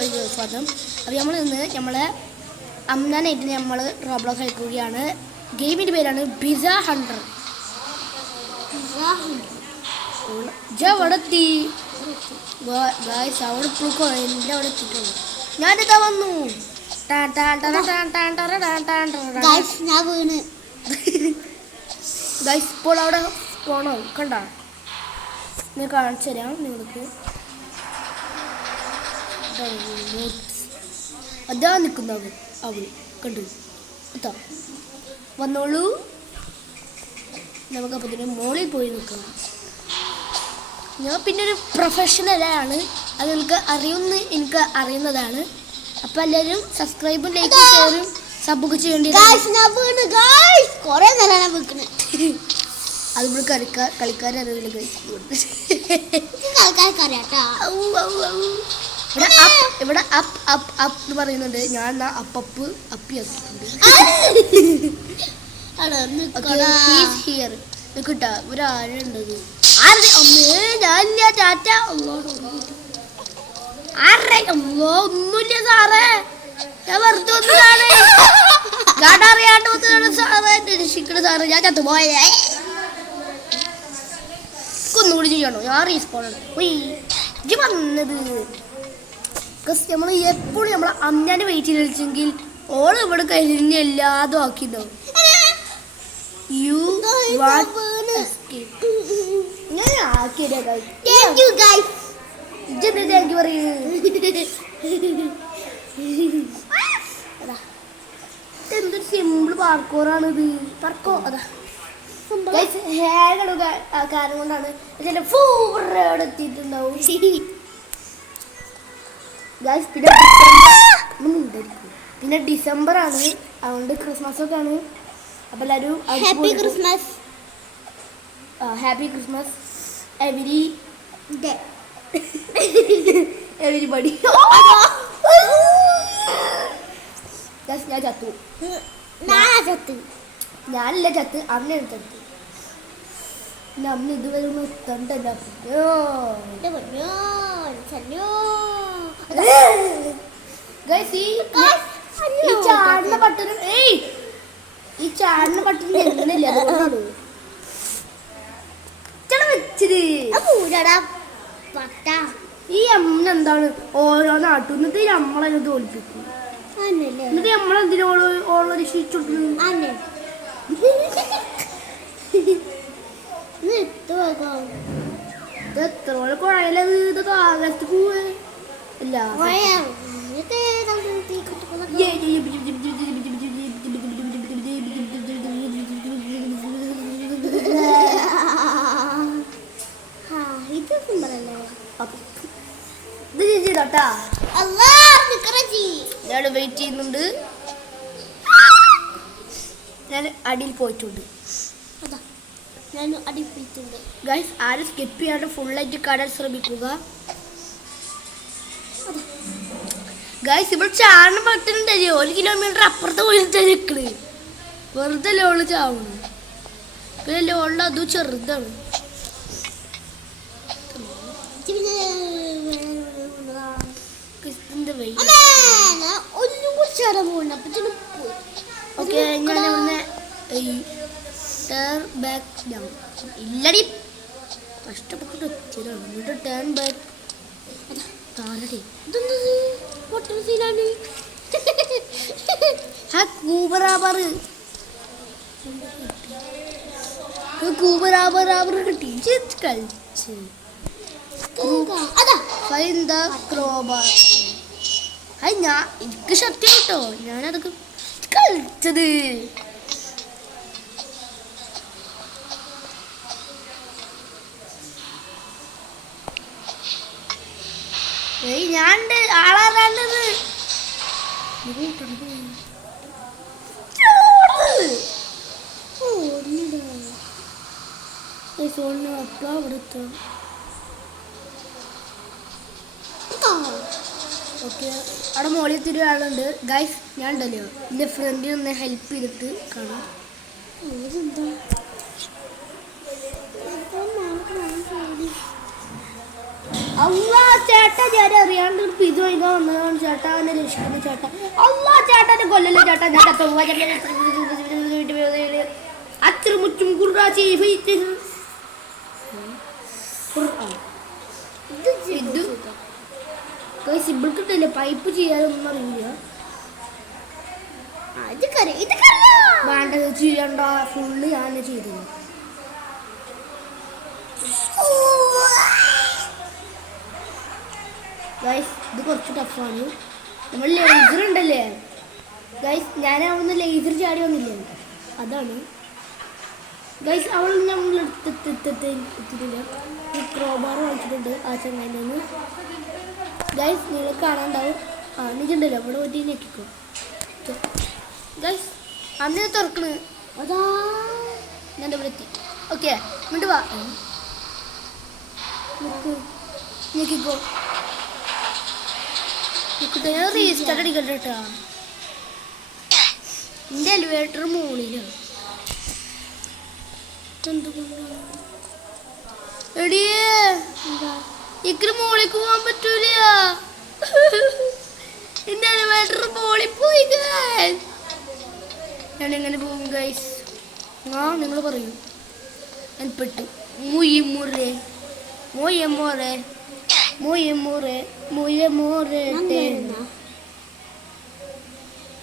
ഒരു സ്വാഗതം. അപ്പോൾ നമ്മൾ ഇന്ന് നമ്മളെ അമ്നാനായിട്ട് നമ്മൾ റോബ്ലോക്സ് കളിക്കുകയാണ്. ഗെയിമിൻ്റെ പേരാണ് പിസ്സ ഹണ്ടർ. അവിടെ എത്തി ഗായ്സ്, അവിടെ ഇപ്പോൾ എൻ്റെ അവിടെ എത്തിയിട്ടുള്ളൂ. ഞാനിതാ വന്നു. ഞാൻ വീണ് ഗായ്സ്, ഇപ്പോൾ അവിടെ പോണോ കണ്ട ഞാൻ കാണിച്ചു തരാം നിങ്ങൾക്ക്. അതാ നിൽക്കുന്ന അവൾ കണ്ടു എത്താ വന്നോളൂ. നമുക്കപ്പോൾ ഇതിന് മോളിൽ പോയി നിൽക്കാം. ഞാൻ പിന്നെ ഒരു പ്രൊഫഷണലാണ്, അത് എനിക്ക് അറിയുന്നതാണ്. അപ്പം എല്ലാവരും സബ്സ്ക്രൈബും ലൈക്കും ഷെയറും സബ്ബൊക്കെ ചെയ്യേണ്ടി. അതുപോലെ കളിക്കാരറിയില്ല ഇവിടെ അപ്പ് അപ്പ് അപ്പ് എന്ന് പറയുന്നുണ്ട്. ഞാൻ അപ്പപ്പ് അപ്പിയാക്കിയിട്ടുണ്ട്. കിട്ടാ ഒരാളുണ്ടത് അമ്മേ ഞാനില്ല ടാറ്റ ഒന്നുമില്ല സാറേ, ഞാൻ വെറുതെ ഒന്നാണ് അറിയാണ്ട് സാറേ രക്ഷിക്കണ സാറേ, ഞാൻ ചത്തുപോയേ. ഒന്നുകൂടി ചെയ്യണോ? ഞാൻ റീസ്പോണാണ് ഇജ്ജ് വന്നത്. നമ്മൾ എപ്പോഴും നമ്മളെ അമ്മേനെ വെയിറ്റ് ചെയ്ത് കളിച്ചെങ്കിൽ ഓള് ഇവിടെ കഴിഞ്ഞ് എല്ലാതും ആക്കിയിട്ടുണ്ടാവും. ഞാൻ ആക്കിയതാ ഇജ്ജെന്താ പറയൂ. എന്തൊരു സിമ്പിൾ പാർക്കോറാണിത്. പാർക്കോ അതാ കാരണം കൊണ്ടാണ് അവിടെ എത്തിയിട്ടുണ്ടാവും. പിന്നെ ഡിസംബർ ആണ്, അതുകൊണ്ട് ക്രിസ്മസ് ഒക്കെ ആണ്. അപ്പൊ എല്ലാവരും ഹാപ്പി ക്രിസ്മസ്. എവരിബഡി. ഞാൻ ചത്തു. ഞാനല്ല ചത്ത്, അമ്മയാണ് ചത്ത്. പിന്നെ അമ്മ ഇതുവരെ ഒന്നും എത്തണ്ടല്ലോ. ഈ ചാടുന്ന ബട്ടൺ എങ്ങനെയില്ല അതുകൊണ്ടാണ് വെച്ചത്. ഈ അമ്മ എന്താണ് ഓരോ നാട്ടിൽ നിന്നിട്ട് നമ്മളെ തോൽപ്പിക്കും. എന്നിട്ട് നമ്മളെന്തിനോട് ഓളോ രക്ഷിച്ചോട്ടു. എത്ര പോലെ കുഴയിലത് ഇതൊക്കെ ആകാശത്ത് പോവേ ഇല്ല. ഞാൻ വെയിറ്റ് ചെയ്യുന്നുണ്ട്. ഞാൻ അടിയിൽ പോയിട്ടുണ്ട്. ഗൈസ്, ആരും സ്കിപ്പ് ചെയ്യാണ്ട് ഫുള്ളായിട്ട് കാണാൻ ശ്രമിക്കുക. ഗൈസ്, ഇവിടെ ചാടുന്ന പറ്റുന്നുണ്ടല്ലോ. 1 കിലോമീറ്റർ അപ്പുറത്ത് പോയിട്ട് നിൽക്കണ്. വെറുതെ ലോള് ചാവുന്നു. പിന്നെ ലോളിൽ അതും ചെറുതാണ്. ഓക്കെ, ഞാൻ ഇല്ലടി കഷ്ടപ്പെട്ടിട്ട് എത്തിയതാണ്. എന്നിട്ട് ടേൺ ബാക്ക് താരടി കൂബറാബർ കിട്ടി. കളിച്ച് എനിക്ക് സത്യം കേട്ടോ, ഞാനതൊക്കെ കളിച്ചത്. ഞാൻ ആളാറാണ്ടത് ഓക്കെ. അവിടെ മോളിൽ തിരി ആളുണ്ട്. ഗൈസ്, ഞാൻ ഉണ്ടല്ലോ എൻ്റെ ഫ്രണ്ടിന് ഒന്ന് ഹെൽപ്പ് ചെയ്തിട്ട് കാണാം. അള്ളാ ചേട്ടാ ഞാൻ അറിയാണ്ട് ഇത് വൈകാൻ വന്നതാണ് ചേട്ടാ എന്നെ രക്ഷിക്കുന്നു ചേട്ടാ അള്ളാ ചേട്ടാ എന്നെ കൊല്ലല്ലേ ചേട്ടാ ഞാൻ അത്ര മുറ്റും കുറാച്ചി സിബിൾക്കിട്ടല്ലേ പൈപ്പ് ചെയ്യാനൊന്നും അറിയില്ല വേണ്ട ചെയ്യണ്ട ഫുള്ള് ഞാൻ ചെയ്തത് ഗൈസ് ഇത് കുറച്ച് ടഫാണ് നമ്മൾ ലേസർ ഉണ്ടല്ലേ ഗൈസ് ഞാനാവുന്ന ലേസർ ചാടി വന്നില്ലേ അതാണ് ഗൈസ് അവൾ നമ്മൾ എത്തിയിട്ടില്ല ക്രോബാർ വാങ്ങിച്ചിട്ടുണ്ട് ആ ചങ്ങാൻ്റെ ഒന്ന് ഗൈസ് നിങ്ങൾ കാണാണ്ടാവും ആ നിജുണ്ടല്ലോ അവിടെ പറ്റി ഞെക്കിക്കോ ഗൈസ് അന്ന് തുറക്കണ് അതാ ഞാൻ ഇവിടെ എത്തി ഓക്കെ ഇങ്ങോട്ട് വാ ഞെക്കിക്കോ ഞാൻ റീസ്റ്റാർട്ട് അടിക്കട്ടെ കേട്ടോ എൻ്റെ എലിവേറ്റർ മുകളിലാണ് എടിയേ ഇക്കറ് മോളിക്ക് പോകാൻ പറ്റൂല എന്റെ എലിവേറ്റർ മോളിൽ പോയി ഞാൻ എങ്ങനെ പോകും ഗൈസ് ആ നിങ്ങൾ പറയൂ ഞാൻ പെട്ടു മുയ്യമ്മൂറേ മോയമ്മോറേ മോയമ്മൂറേ മോയമ്മോറേ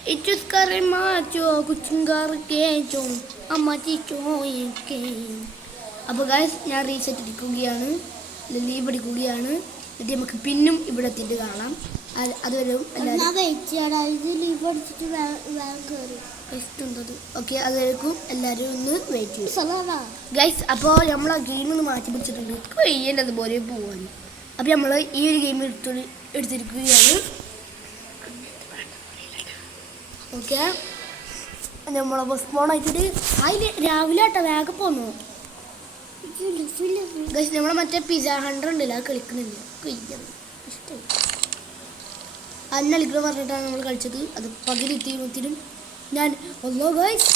ഇച്ചുസ്കറെ മാച്ചോ കുച്ചുങ്കാർ കേച്ചോ അമ്മച്ചി ചോയ്ക്കേ അപ്പോൾ ഗൈസ് ഞാൻ റീസെറ്റ് അടിക്കുകയാണ് ലീവ് അടിക്കുകയാണ് എന്നിട്ട് നമുക്ക് പിന്നും ഇവിടെ എത്തിയിട്ട് കാണാം അതുവരെ ഓക്കെ അതുവരെക്കും എല്ലാവരും ഒന്ന് വെയിറ്റ് ചെയ്യും ഗൈസ് അപ്പോൾ നമ്മൾ ആ ഗെയിം ഒന്ന് മാറ്റി പിടിച്ചിട്ടുണ്ട് അതുപോലെ പോവാൻ അപ്പോൾ നമ്മൾ ഈ ഒരു ഗെയിം എടുത്തിരിക്കുകയാണ് ഓക്കെ നമ്മളെ ബസ് പോണായിട്ട് അതിൽ രാവിലെ ആട്ടോ വേഗം പോന്നു ഗൈസ് നമ്മളെ മറ്റേ പിസ്സ ഹണ്ടർ ഉണ്ടല്ലോ അത് കളിക്കുന്നില്ല ഇഷ്ടമായി അന്ന് കളിക്കണം പറഞ്ഞിട്ടാണ് നമ്മൾ കളിച്ചത് അത് പകലെത്തിയും ഞാൻ ഒന്നോ ഗൈസ്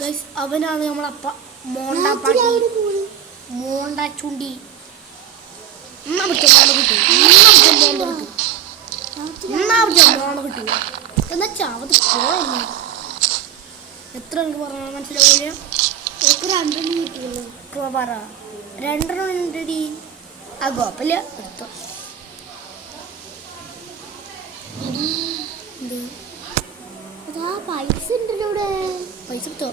ഗൈസ് അവനാണ് നമ്മളപ്പ മോണ്ട ചുണ്ടി കിട്ടും എന്നാ ചാവത് പോയി എത്ര എനിക്ക് പറഞ്ഞാൽ മനസ്സിലാവില്ല രണ്ടെണ്ണം കിട്ടിയല്ലോ പറ രണ്ടെണ്ണം ഉണ്ടടി ആ കുഴപ്പമില്ല എടുത്തോ പൈസ ഉണ്ടല്ലോ ഇവിടെ പൈസ എടുത്തോ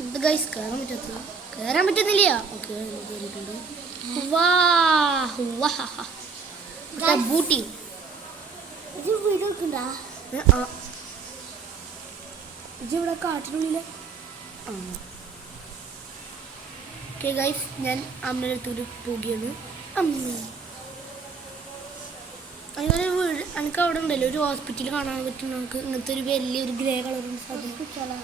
എന്ത് ഗൈസ് കയറാൻ പറ്റുന്നില്ല ഓക്കെ കയറിയിട്ടുണ്ട് ബൂട്ടി ഇവിടെ കാട്ടിനുള്ളിലെ ഓക്കെ ഗൈസ് ഞാൻ അമ്മയുടെ അടുത്തോട്ട് പോവുകയാണ് അങ്ങനെ വീട് എനിക്ക് അവിടെ ഉണ്ടല്ലോ ഒരു ഹോസ്പിറ്റൽ കാണാൻ പറ്റും നമുക്ക് ഇങ്ങനത്തെ ഒരു വലിയൊരു ഗ്രേ കളറും സാധനം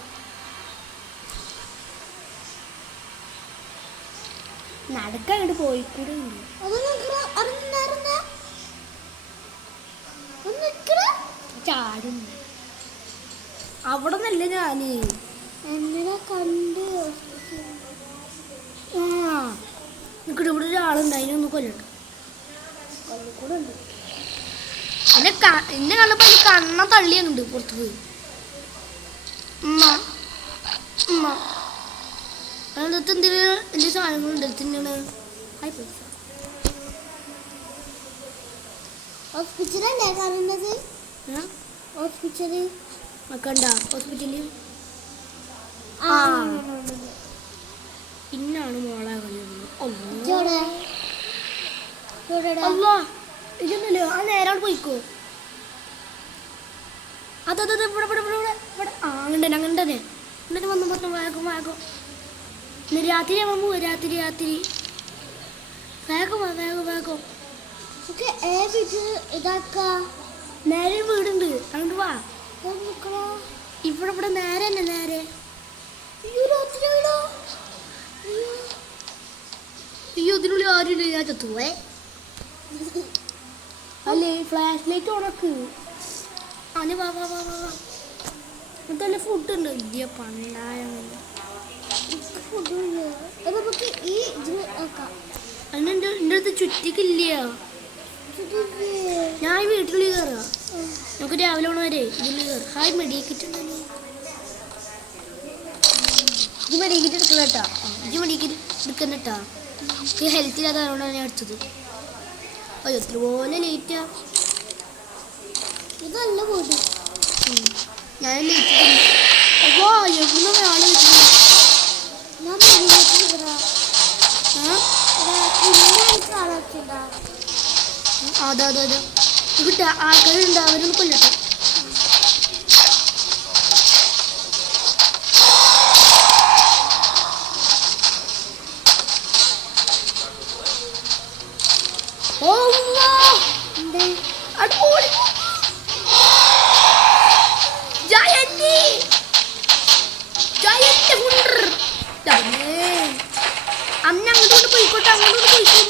നടക്ക അങ്ങോട്ട് പോയിക്കൂടെ ഉണ്ട് ചാടും അവിടെ നിന്നല്ല ഞാന് എന്നെ കണ്ട് ആ നിനക്കിട്ട് ഇവിടെ ഒരാളുണ്ട് അതിനൊന്ന് കൊല്ലട്ടെ കൊല്ലക്കൂടെ ഉണ്ട് എന്നെ കണ്ടപ്പോ എനിക്ക് കണ്ണ തള്ളിയുണ്ട് പുറത്ത് പോയി അതിനകത്ത് എന്തെങ്കിലും സാധനങ്ങളുണ്ട് തിന്നാണ് ഹോസ്പിറ്റലല്ലേ കാണുന്നത് ഹോസ്പിറ്റല് കണ്ട ഹോസ്പിറ്റല് പിന്നാണ് മോളെ ഇതൊന്നല്ലോ ആ നേരാണ് പോയിക്കോ അതെ ഇവിടെ ഇവിടെ ഇവിടെ ഇവിടെ ആ അങ്ങനെ അങ്ങനെ എന്നിട്ട് വന്നു പറഞ്ഞു വേഗം വേഗം ഇന്ന് രാത്രി ആവാൻ പോവാ രാത്രി വേഗം വേഗം നേരെ വീടുണ്ട് അങ്ങോട്ട് വാ ഇവിടെ ഇവിടെ നേരെ തന്നെ നേരെ അയ്യോ ഇതിനുള്ളിൽ ആരും ഞാൻ ചത്തുപോയെ അല്ലേ ഫ്ലാഷ് ലൈറ്റ് ഉണക്ക് അനി വാ വാ വാ വാ ഇതല്ലേ ഫുഡ് ഉണ്ട് ഇല്ല പണ്ടായ ഫുഡ് നമുക്ക് ഈ ഇതിൽ അതിന് എൻ്റെ അടുത്ത് ചുറ്റിക്കില്ല. ഞാൻ ഈ വീട്ടിൽ കയറാം. നമുക്ക് രാവിലെ വരെ ഇതിൽ കയറാം. ഹായ് മെഡിക്കറ്റ് ഉണ്ടല്ലോ. ഇത് മെഡിക്കറ്റ് എടുക്കണം കേട്ടാ. ഇത് മെഡിക്കറ്റ് എടുക്കുന്ന കേട്ടാ. എനിക്ക് ഹെൽത്ത് ഇല്ലാതെ അതുകൊണ്ടാണ് ഞാൻ അടിച്ചത്. അയ്യോ എത്ര പോലെ ലേറ്റാ. ഇതല്ല പോയി ഞാൻ ലേറ്റ് അപ്പോ എവിടെ ആള് ഞാൻ അതെ അതെ അതെ ഇവിടെ ആൾക്കാരുണ്ട്. അവരൊന്നും കൊല്ലട്ടെ. അന്ന് അങ്ങോട്ട് പോയിക്കോട്ടെ. അങ്ങോട്ട് പോയിക്കോട്ടെ.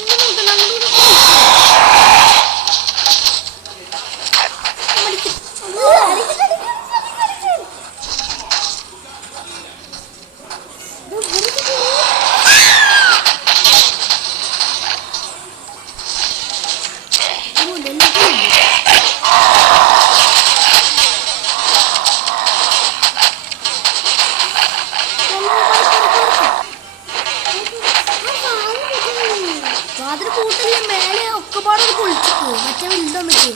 വാതിൽ കൂട്ടില്ല. മേലെ ഒക്കെ പാടെ പൊളിച്ചിട്ട് മറ്റേ വലുതാന്നിട്ട്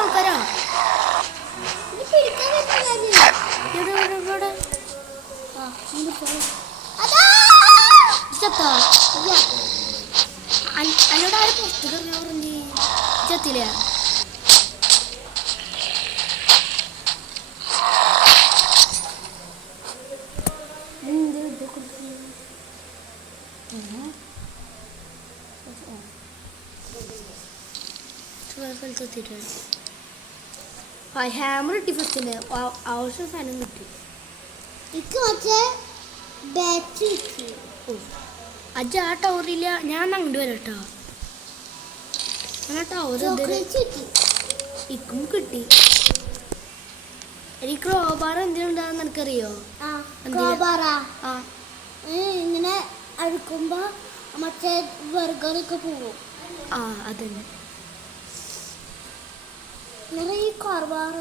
ആൾക്കാരാ. എന്നോട് ആരും പുറത്ത് കയറി പറഞ്ഞ് ചത്തില്ല. ഹാമർ കിട്ടി ഫസ്റ്റിന്. ആവശ്യം സാധനം കിട്ടി. എനിക്ക് മറ്റേ ബാറ്റ് കിട്ടി. അജ്ജ ആ ടവറില്ല. ഞാൻ അങ്ങോട്ട് വരാം കേട്ടോ. ആ ടവർ ഇക്കും കിട്ടി. എനിക്ക് ക്രോബാർ എന്തിനുണ്ടാകുന്ന എനിക്കറിയോ? ഇങ്ങനെ അഴുക്കുമ്പോ മറ്റേ ബർഗറൊക്കെ പോവും. ആ അതന്നെ. ഈ കാർബാർ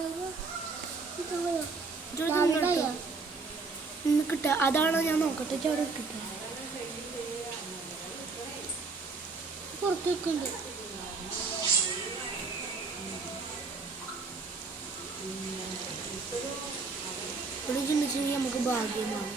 കിട്ട. അതാണോ ഞാൻ നോക്കട്ടെ. അവിടെ കിട്ട പുറത്ത് വെക്കുന്നുണ്ട്. ഇവിടെ ചിന്തിച്ചെങ്കിൽ നമുക്ക് ഭാഗ്യമാണ്.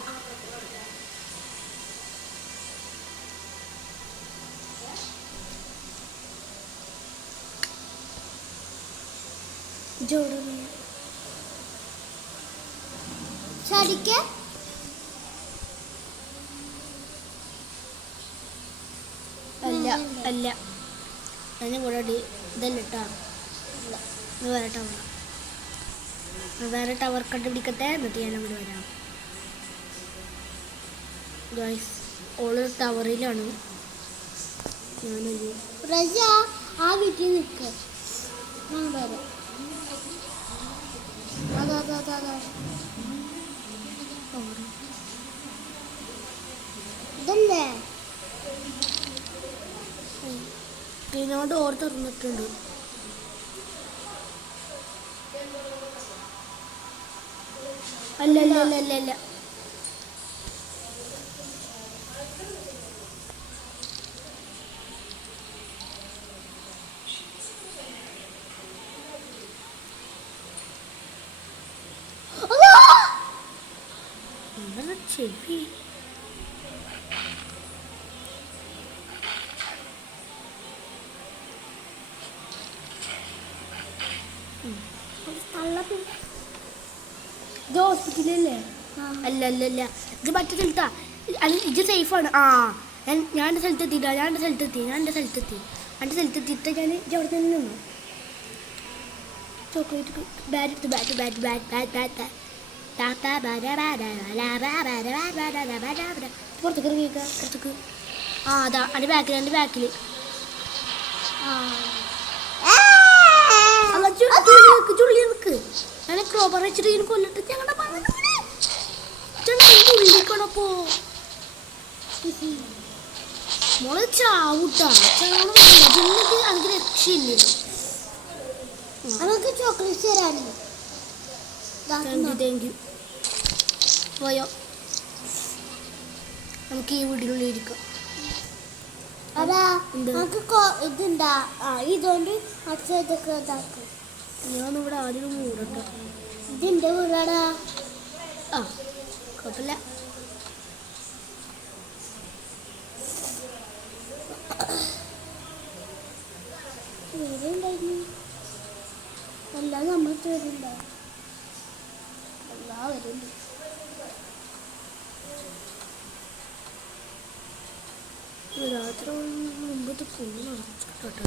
ശരിക്ക് അല്ല അല്ല ഞാൻ ഇവിടെ ഇതല്ല കേട്ടോ. വേറെ ടവർ. വേറെ ടവർ കണ്ടുപിടിക്കട്ടെ. എന്നിട്ട് ഞാൻ അവിടെ വരാം. ഗൈസ് ഓള് ടവറിലാണ്. ഞാനൊരു റജ ആ വീട്ടിൽ നിൽക്ക്. ഇതല്ലേ പിന്നെ ഡോർ തുറന്നിട്ടുണ്ട്. അല്ല അല്ല അല്ല അല്ല അല്ല ചെവി. ഇത് ഹോസ്പിറ്റലല്ലേ? അല്ല അല്ല അല്ല ഇത് മറ്റേ സ്ഥലത്താ. ഇത് സേഫാണ്. ആ ഞാൻ എൻ്റെ സ്ഥലത്തെത്തിയില്ല. ഞാൻ എൻ്റെ സ്ഥലത്തെത്തി എൻ്റെ സ്ഥലത്തെത്തിയിട്ട് ഞാൻ അവിടെ തന്നെ നിന്നു. Chocolate bat bat bat bat bat bat പുറത്തേക്ക് ഇറങ്ങിയേക്ക പുറത്തേക്ക്. ആ അതാ എൻ്റെ ബാക്കിൽ ചുള്ളി നിൽക്ക്. ഞാൻ ക്രോബർ വെച്ചിട്ട് ഇതിന് കൊല്ലിട്ട് ഞങ്ങളുടെ ഉള്ളിക്കണപ്പോ മോളെ ചാവൂട്ടാ. ചാവണക്ക് എനിക്ക് രക്ഷയില്ലേ. നമുക്ക് ചോക്ലേറ്റ് തരാനുണ്ട്. Thank you. പോയോ നമുക്ക് ഈ വീടിനുള്ളിൽ ഇരിക്കാം. അതാ നമുക്ക് ഇതുണ്ടാ ഇതുകൊണ്ട് അച്ഛതൊക്കെ ഇതാക്കും. ഞാനിവിടെ ആദ്യം മൂടട്ടോ. ഇതിൻ്റെ വീടാടാ. ആ കുഴപ്പമില്ല. വീടുണ്ടായിരുന്നു എല്ലാം നമ്മൾ വീടുണ്ടാവും. എല്ലാം വരുന്നുണ്ട്. രാത്രി മുമ്പത്തെ ഫുള്ള് നടച്ചിട്ടോ.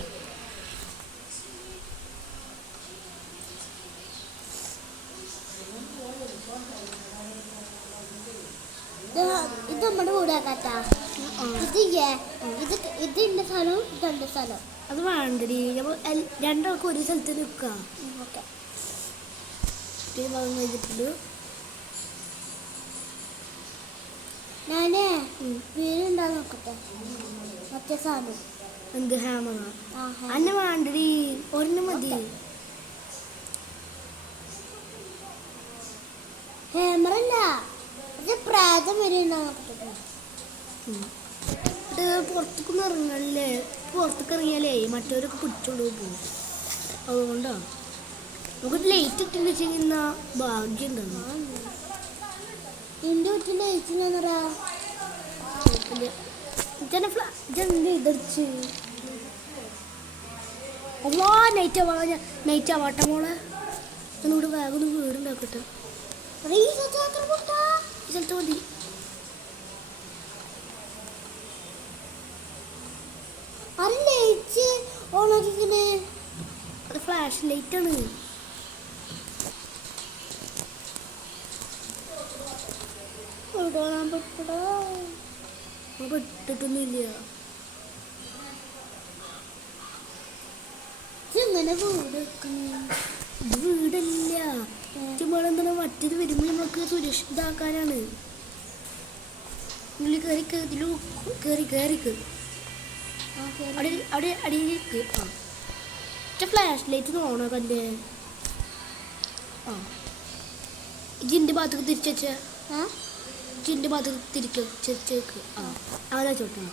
ഇത് നമ്മുടെ വീടാക്കാട്ടാ. ഇതിന്റെ സ്ഥലവും ഇതെന്റെ സ്ഥലം. അത് വേണ്ടടി. രണ്ടാൾക്കും ഒരു സ്ഥലത്ത് നിൽക്കാം. ഓക്കെ ഭാഗം കഴിഞ്ഞിട്ടുണ്ട്. ഞാനേ വീടുണ്ടാ നോക്കട്ടെ. മറ്റേ സാധനം എന്ത് ഹാമറാ അന്നെ വേണ്ടടി. ഒരെണ്ണം മതി. ക്യാമറല്ല ഇത് പ്രാതം വരെ നോക്കട്ടെ. പുറത്തേക്കൊന്നും ഇറങ്ങല്ലേ. പുറത്തേക്ക് ഇറങ്ങിയാലേ മറ്റവരൊക്കെ പിടിച്ചോണ്ട് പോകും. അതുകൊണ്ടാണ് നമുക്ക് ലൈറ്റ് ഇട്ടെന്ന് വെച്ച് കഴിഞ്ഞാൽ ഭാഗ്യം ഉണ്ടാവും. എൻ്റെ വീട്ടിൽ ലൈറ്റ് ഞാനറാ ഇതടിച്ച് അല്ലാ നൈറ്റ് ആവാട്ടെ മോളെ. ഞാനിവിടെ വേഗം ഒന്ന് വീടുണ്ടാക്കട്ടെ. ഈ സ്ഥലത്ത് മതി. അത് ഫ്ലാഷ് ലൈറ്റ് ആണ്. പെട്ടിട്ടൊന്നുമില്ല. ഇങ്ങനെ വീട് വെക്കുന്നു. ഇത് വീടല്ല. ചുമ്മാ മറ്റേത് വരുമ്പോൾ നമുക്ക് സുരക്ഷിതാക്കാനാണ്. ഉള്ളിൽ കയറിക്ക് അവിടെ അടിയിലേക്ക്. ആ ഫ്ലാഷ് ലൈറ്റ് ഓണോ കണ്ടേ. ആ ജിൻ്റെ ഭാഗത്തേക്ക് തിരിച്ചു ജിൻ്റെ ഭാഗത്തേക്ക് തിരിച്ചേക്ക്. ആ അങ്ങനെ ചോട്ടാ.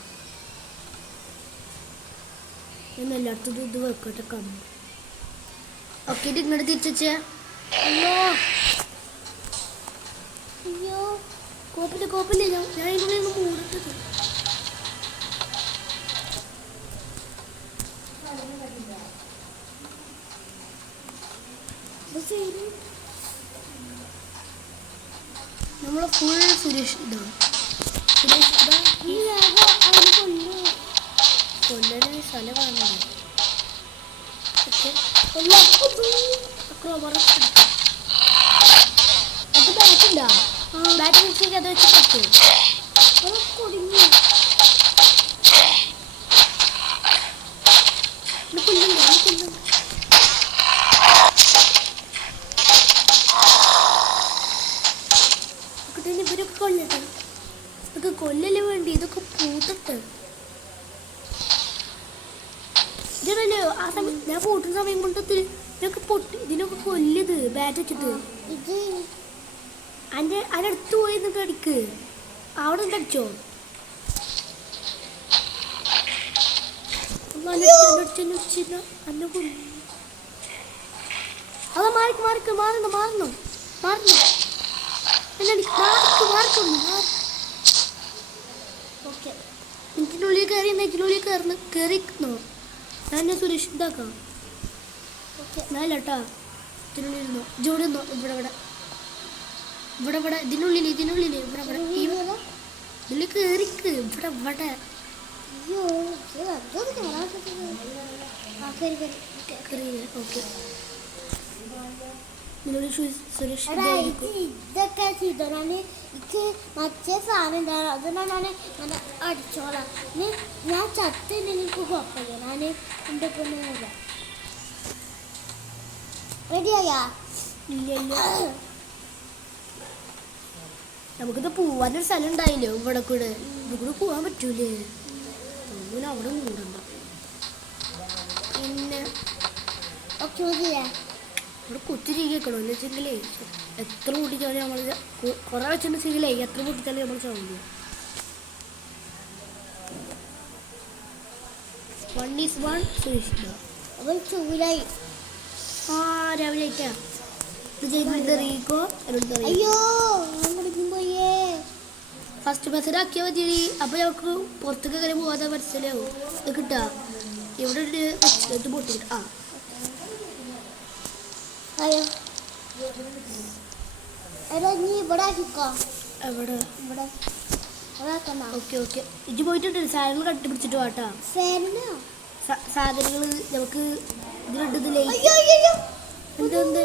ഞാൻ എല്ലായിടത്തും ഇത് വെക്കട്ടെ കണ്ടു. ഓക്കെ ഇത് ഇങ്ങോട്ട് തിരിച്ചേ. അയ്യോ അയ്യോ കോപ്പില്ല. ഞാൻ ഇതിനുള്ളിൽ നിന്ന് മൂടിട്ടത്. നമ്മളെ ഫുൾ സുരക്ഷിതാണ്. കൊല്ലന് സ്ഥലം കാണുന്നുണ്ട്. അത് ബാറ്റുണ്ടോ? ബാറ്റ് വെച്ചേക്ക്. അത് വെച്ച് പറ്റും. കുടുങ്ങി ഇവരൊക്കെ കൊല്ലട്ടെ. ഇതൊക്കെ കൊല്ലല്ലേ വേണ്ടി. ഇതൊക്കെ പൂട്ടട്ടെ. ഇതല്ലേ ആ സമയം ഞാൻ പൂട്ടുന്ന സമയം കൊണ്ട് ഇതൊക്കെ പൊട്ടി. ഇതിനൊക്കെ കൊല്ലത് ബാറ്റ് വെച്ചിട്ട്. ഇത് അതിൻ്റെ അടുത്ത് പോയി നിന്നൊക്കെ അടിക്ക്. അവിടെ നിന്ന് അടിച്ചോ. അതാ മാറിക്കുന്നു. ഓക്കെ നെറ്റിനുള്ളിൽ കയറിക്കുന്നോ. ഞാൻ സുരക്ഷിതാക്കാം. ഓക്കെ ഞാനല്ല കേട്ടോ. നെറ്റിനുള്ളിൽ ഇരുന്നോ. ജോഡി ഇരുന്നോ. ഇവിടെ ഇവിടെ ഇവിടെ ഇതിനുള്ളിൽ ഇവിടെ ഇവിടെ ഇതിൽ കേറിക്ക് ഇവിടെ ഇവിടെ അയ്യോ അതൊന്നും കാണാൻ ആ കയറി കയറി കേറി ഓക്കെ നിന്നോട് സുരേഷ് എടാ ഇത് ഇതൊക്കെ ചെയ്തോ ഞാൻ എനിക്ക് മറ്റേ സാധനം ഉണ്ടാകും അതുകൊണ്ടാണ് ഞാൻ അങ്ങനെ അടിച്ചോളാം ഞാൻ ചത്തിന് എനിക്ക് കുഴപ്പമില്ല ഞാൻ എൻ്റെ പൊന്നില്ല റെഡിയായാ ഇല്ല ഇല്ല നമുക്കിത് പോവാനൊരു സ്ഥലം ഉണ്ടായില്ലോ ഇവിടെ കൂടെ പോവാൻ പറ്റൂലേ അങ്ങനെ അവിടെ മൂടണ്ട പിന്നെ ഓക്കെ മതിയേ ഇവിടെ കുത്തിരിക്കണോ എന്ന് വെച്ചെങ്കിലേ എത്ര പൊട്ടിച്ചാലും നമ്മൾ കുറെ വെച്ചിട്ടുണ്ടെങ്കിലേ എത്ര പൊട്ടിച്ചാലും നമ്മൾ ചാവില്ല 1 is 1 സുരക്ഷിത അവൻ ചൂലായി ആ രാവിലെ ആയിട്ടാ റീക്കോ അയ്യോ ഞാൻ കുടിക്കും പോയേ ഫസ്റ്റ് ബസ്സിൽ ആക്കിയാൽ മതി അപ്പൊ ഞങ്ങൾക്ക് പുറത്തേക്ക് അങ്ങനെ പോകാതെ മനസ്സിലാവും ഇത് കിട്ടാ ഇവിടെ ഒരു വെച്ചിട്ട് പൊട്ടിട്ട് ആ അയ്യോ എടാ നീ ഇവിടെ ആക്കിക്കോ എവിടെ ഇവിടെ ഓക്കെ ഓക്കെ ഇജ്ജ് പോയിട്ടുണ്ട് സാധനങ്ങൾ കട്ടിപ്പിടിച്ചിട്ട് വാട്ടാ ഫാനോ സാധനങ്ങൾ നമുക്ക് ഇതിലിട്ടതില്ലേ അയ്യോ അയ്യോ എന്ത് എന്ത്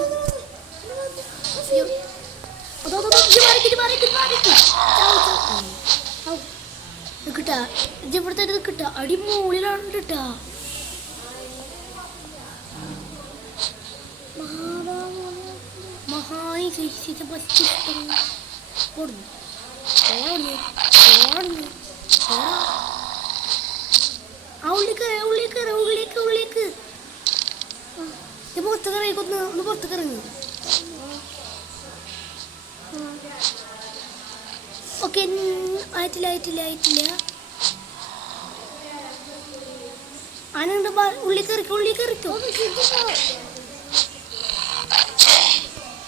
കിട്ടാ ഇജ്ജ് ഇവിടെ തന്നെ കിട്ടാ അടി മുകളിലാണ് കിട്ടാ മഹായി ശേഷിച്ച ബസ് കൊടുന്നു ഉള്ളിലേക്ക് പുറത്തേക്ക് ഇറങ്ങിക്കൊന്ന് ഒന്ന് പുറത്തേക്ക് ഇറങ്ങി ഓക്കെ ആയിട്ടില്ല ആനുണ്ട് ഉള്ളിലേക്ക് എറിക്കോ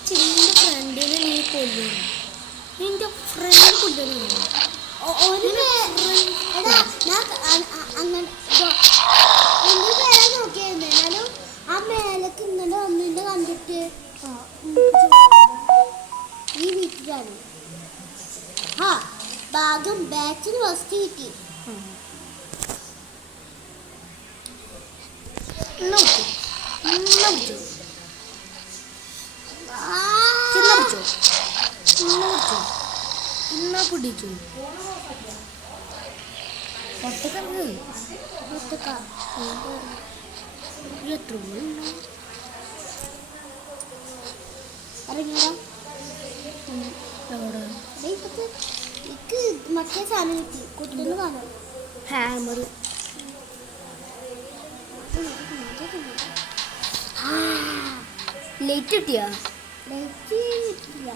ചിന്റെ ഫ്രണ്ടിനെ നീ കൊല്ലുന്നു നിന്റെ ഫ്രണ്ട് കൊല്ലുന്നു നോക്കിയായിരുന്നു എന്നാലും ആ മേലക്ക് ഇന്നലെ ഒന്നിന്റെ കണ്ടിട്ട് ഈ വീട്ടിലാണ് ആ ഭാഗം ബാച്ചിന് ഫസ്റ്റ് കിട്ടി പിടിച്ചു പുറത്തേക്ക് എത്ര ഇറങ്ങിയോ എവിടെ എനിക്ക് മറ്റേ സാധനം കിട്ടി കുട്ടിന് കാണാം ഹാമർ ലൈറ്റ് കിട്ടിയാ ലൈറ്റ് കിട്ടില്ല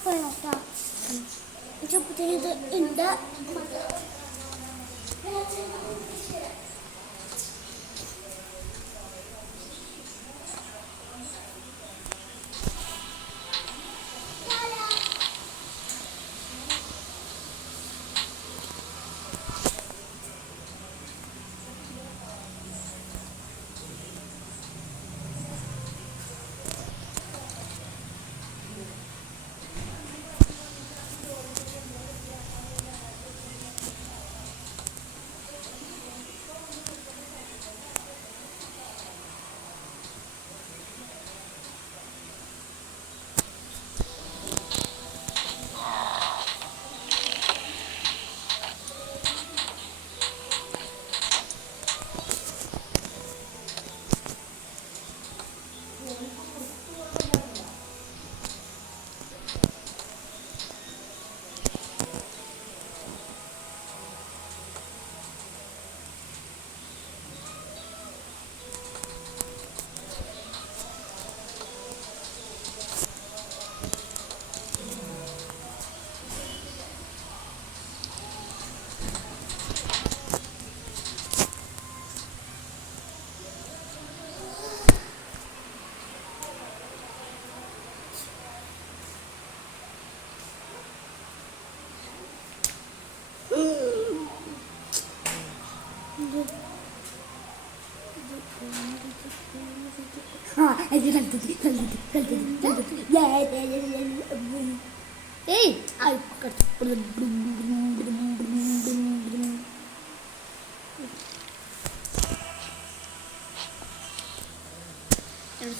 പറയട്ടാ ഇത് ഉണ്ട് ഏയ്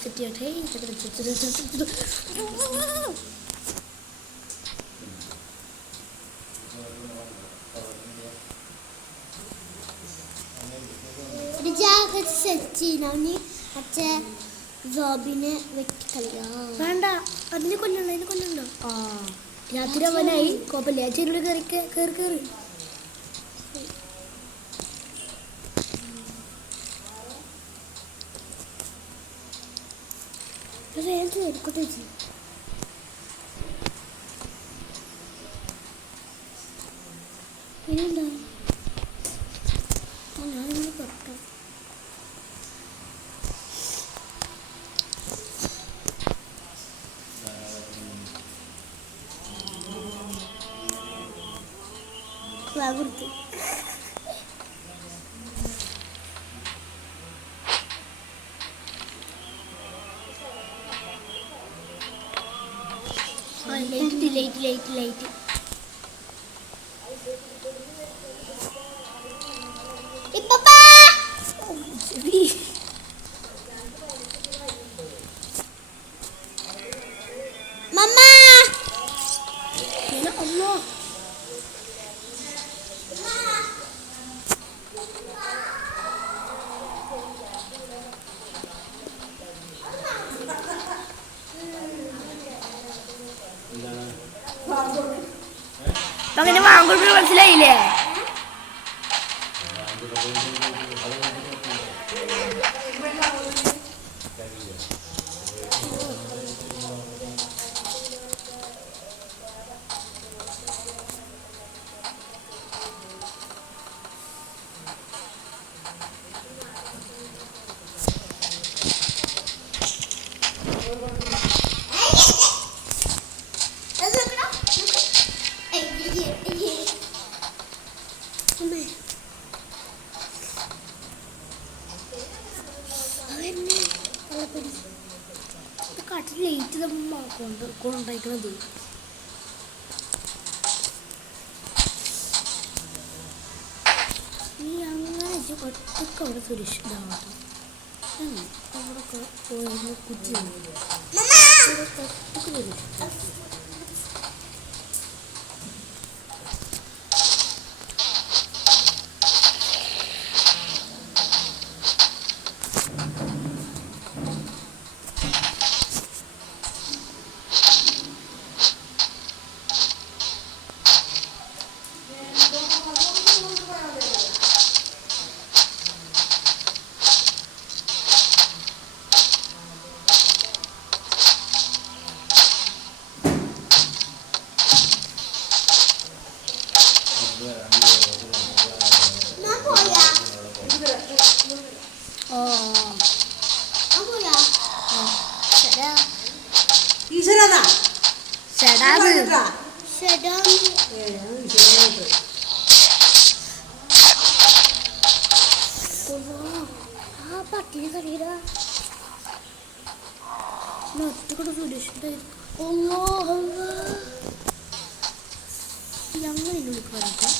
സെറ്റ് ചെയ്യട്ടെ. മറ്റേ ജോബിനെ വെട്ടിക്കളിയാ വേണ്ട, അതിന് കൊല്ലണ്ട, അതിന് കൊല്ലണ്ട. ആ രാത്രി അവനായി കുഴപ്പമില്ല. ചെരുവിൽ കയറി കയറി കയറി എടുക്കട്ടെ. പിന്നെന്താ ഞാനിങ്ങനെ പുറത്തു കൊടുത്തു. ലൈറ്റ് അങ്ങനെ മാങ്കുഴി മനസ്സിലായില്ലേ? കാട്ടിൽ ലേറ്റ് കൊണ്ടുണ്ടായിരിക്കണത്. നീ അങ്ങനെ ഒറ്റക്ക് അവിടെ സുരക്ഷിതമാകും. അവിടെയൊക്കെ പോയി കുറ്റി ഒറ്റക്ക് സുരക്ഷിത. പട്ടിനെ കറിയില്ല ഒറ്റക്കൂടെ സുരക്ഷിതായിരിക്കും. ഞങ്ങൾ ഇതിനുള്ളിൽ പറയാം.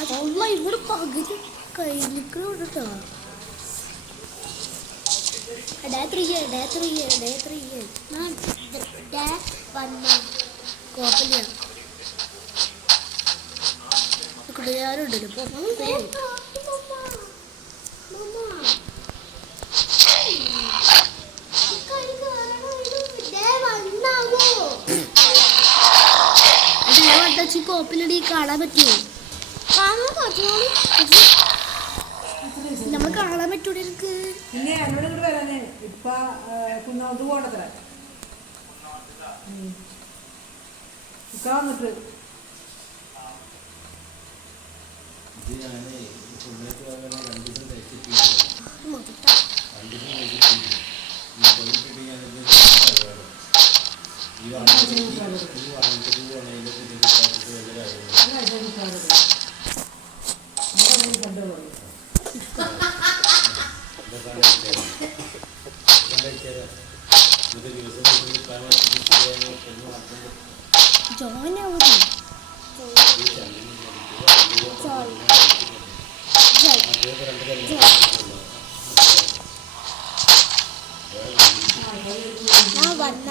അതല്ല ഇവിടെ പകുതി കഴിഞ്ഞിട്ടോ. കുടുങ്ങാറുണ്ടല്ലോ. കോപ്പിലടി കാണാൻ പറ്റുമോ? നമ്മൾ കാണാൻ പറ്റൂടെ? എനിക്ക് പിന്നെ എന്നോട് ഇങ്ങോട്ട് വരാനേ ഇപ്പൊ കുന്നോട്ട് പോകണ്ടത്ര വന്നിട്ട് ഈ ജോനാവൂടി ഞാൻ വന്ന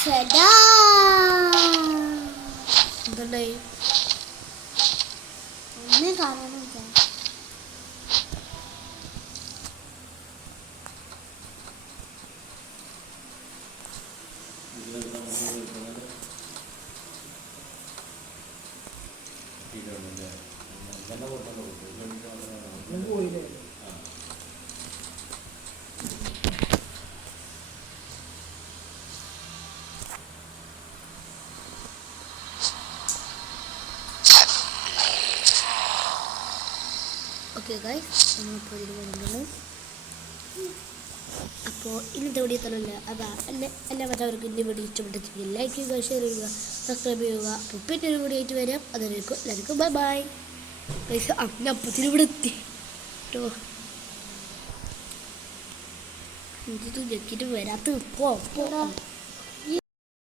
ശരാ എന്തുണ്ടായി ഒന്നും കാണാനില്ല പോയില്ലേ ഓക്കെ ഗൈസ് നമ്മളിപ്പോൾ ഇതിൽ പോകുന്നത് അപ്പോൾ ഇന്നത്തെ വീഡിയോ തന്നെയല്ല അതാ എല്ലാ മറ്റവർക്ക് ഇന്ന വീഡിയോ ഇഷ്ടപ്പെട്ടിട്ടുണ്ടെങ്കിൽ ലൈക്ക് ചെയ്യുക ഷെയർ ചെയ്യുക സബ്സ്ക്രൈബ് ചെയ്യുക അപ്പോൾ പിന്നെ ഒരു വീഡിയോ ആയിട്ട് വരാം അതിലേക്ക് എല്ലാവർക്കും ബൈ ബൈ ഗൈസ് അങ്ങനെ അപ്പത്തിന് ഇവിടെ എത്തി കേട്ടോ ഇത് ഞെക്കിയിട്ട് വരാത്ത ഇപ്പോൾ